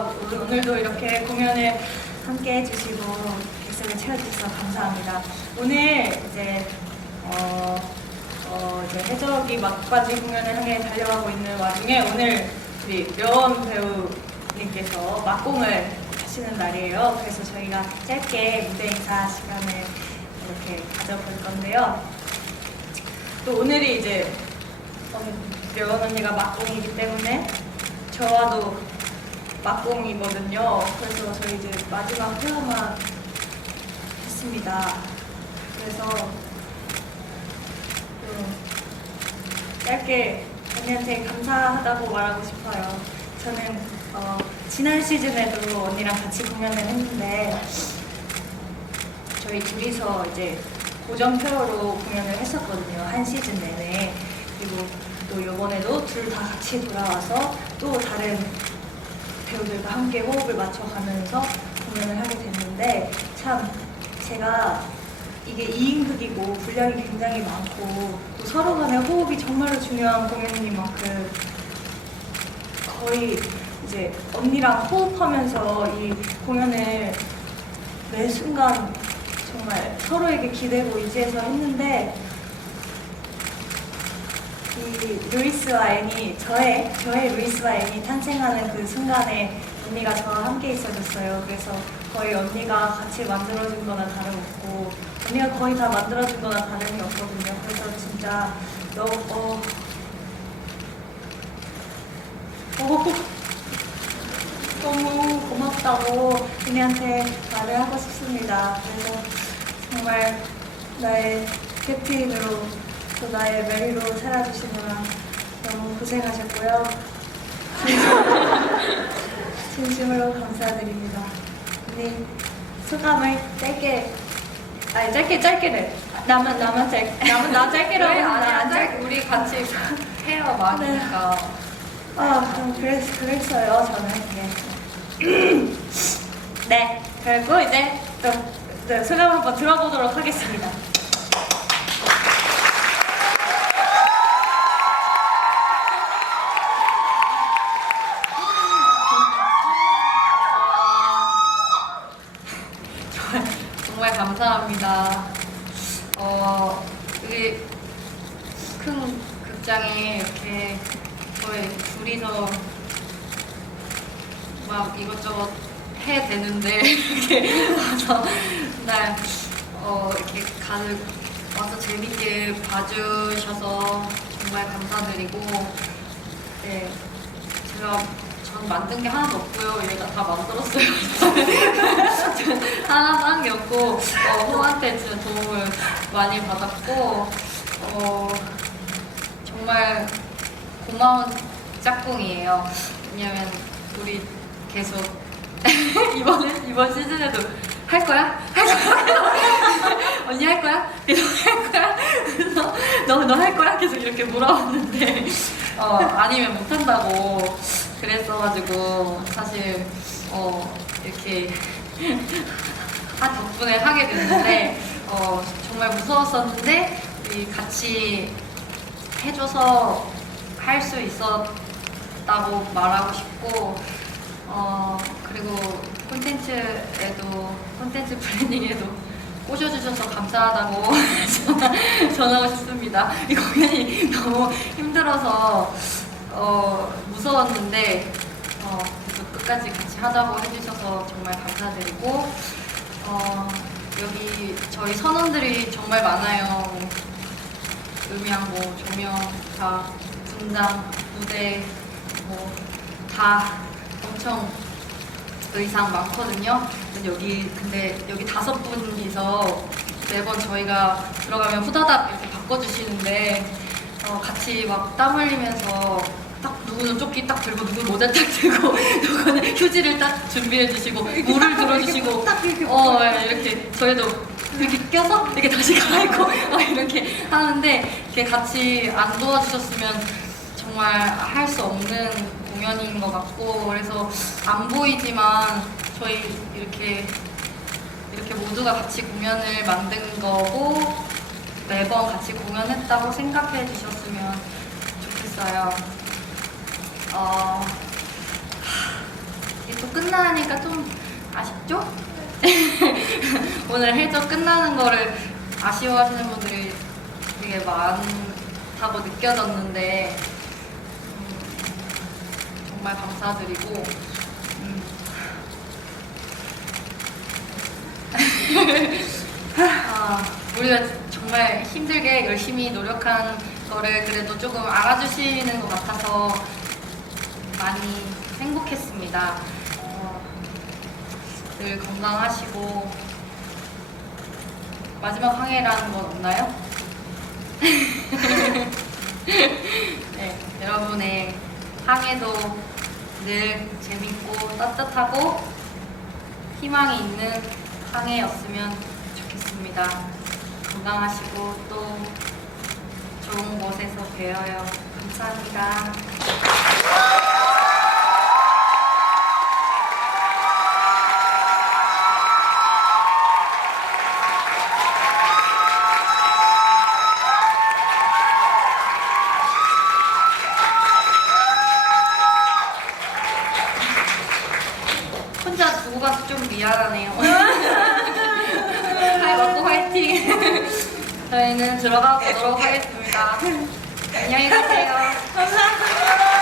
아 오늘- 오늘도 이렇게 공연을 함께 해주시고 객석을 채워주셔서 감사합니다. 오늘 이제 어, 어 이제 해적이 막바지 공연을 향해 달려가고 있는 와중에 오늘 우리 려원 배우님께서 막공을 하시는 날이에요. 그래서 저희가 짧게 무대 인사 시간을 이렇게 가져볼 건데요. 또 오늘이 이제 려원 언니가 막공이기 때문에 저와도 막공이거든요. 그래서 저희 이제 마지막 회화만 했습니다. 그래서 좀 짧게 언니한테 감사하다고 말하고 싶어요. 저는 어, 지난 시즌에도 언니랑 같이 공연을 했는데 저희 둘이서 이제 고정표로 공연을 했었거든요. 한 시즌 내내. 그리고 또 이번에도 둘 다 같이 돌아와서 또 다른 배우들과 함께 호흡을 맞춰가면서 공연을 하게 됐는데 참 제가 이게 2인극이고 분량이 굉장히 많고 또 서로 간의 호흡이 정말로 중요한 공연인 만큼 거의 이제 언니랑 호흡하면서 이 공연을 매 순간 정말 서로에게 기대고 의지해서 했는데 이 루이스와 앤이 저의 저의 루이스와 앤이 탄생하는 그 순간에 언니가 저와 함께 있어줬어요. 그래서 거의 언니가 같이 만들어준 거나 다름없고 언니가 거의 다 만들어준 거나 다름이 없거든요. 그래서 진짜 너무 어, 어, 너무 고맙다고 언니한테 말을 하고 싶습니다. 그래서 정말 나의 캡틴으로 또 나의 메리로 살아주시느라 너무 고생하셨고요. 진심으로 감사드립니다. 언니 소감을 짧게 아니 짧게 짧게를 나만 나만 짧 나만 나 짧게라고 그래, 아니, 나안 안 짧게 우리 같이 해요 많으니까. 아, 그럼 그랬, 그랬어요, 저는. 네. 네, 그리고 이제 또 네, 소감 한번 들어보도록 하겠습니다. 정말, 정말 감사합니다. 어, 여기 큰 극장에 이렇게 저희 둘이서 막 이것저것 해 되는데 이렇게 와서 날 어, 이렇게 가득 와서 재밌게 봐주셔서 정말 감사드리고 네. 제가 전 만든 게 하나도 없고요. 얘가 다 만들었어요 없고 어, 호한테 진짜 도움을 많이 받았고 어, 정말 고마운 짝꿍이에요. 왜냐면 우리 계속 이번에 이번 시즌에도 할 거야? 할 거야? 언니 할 거야? 계속 할 거야? 그래서 너너 할 거야? 계속 이렇게 물어봤는데 어, 아니면 못 한다고 그랬어가지고 사실 어, 이렇게 아 덕분에 하게 됐는데 어, 정말 무서웠었는데 우리 같이 해줘서 할 수 있었다고 말하고 싶고 어, 그리고 콘텐츠에도 콘텐츠 플래닝에도 꼬셔주셔서 감사하다고 전하- 전하고 싶습니다. 이 공연이 너무 힘들어서 어, 무서웠는데 어, 끝까지 같이 하자고 해주셔서 정말 감사드리고 어, 여기 저희 선원들이 정말 많아요. 뭐, 음향, 뭐 조명, 다 분장, 무대, 뭐 다 엄청 의상 많거든요. 근데 여기 근데 여기 다섯 분이서 매번 저희가 들어가면 후다닥 이렇게 바꿔주시는데 어, 같이 막 땀 흘리면서 딱 누구는 조끼 딱 들고 누구는 모자 딱 들고 누구는 휴지를 딱 준비해 주시고 물을 들어주시고 어 예, 이렇게 저희도 이렇게 껴서 이렇게 다시 갈아입고 막 이렇게 하는데 이렇게 같이 안 도와주셨으면 정말 할 수 없는 공연인 것 같고 그래서 안 보이지만 저희 이렇게 이렇게 모두가 같이 공연을 만든 거고 매번 같이 공연했다고 생각해 주셨으면 좋겠어요. 어, 이게 또 끝나니까 좀 아쉽죠? 오늘 해적 끝나는 거를 아쉬워하시는 분들이 되게 많다고 느껴졌는데 음, 정말 감사드리고 음. 아, 우리가 정말 힘들게 열심히 노력한 거를 그래도 조금 알아주시는 것 같아서 많이 행복했습니다. 어, 늘 건강하시고 마지막 항해라는 건 없나요? 네, 여러분의 항해도 늘 재밌고 따뜻하고 희망이 있는 항해였으면 좋겠습니다. 건강하시고 또 좋은 곳에서 뵈어요. 감사합니다. 저희는 들어가 보도록 하겠습니다. 안녕히 가세요. 감사합니다.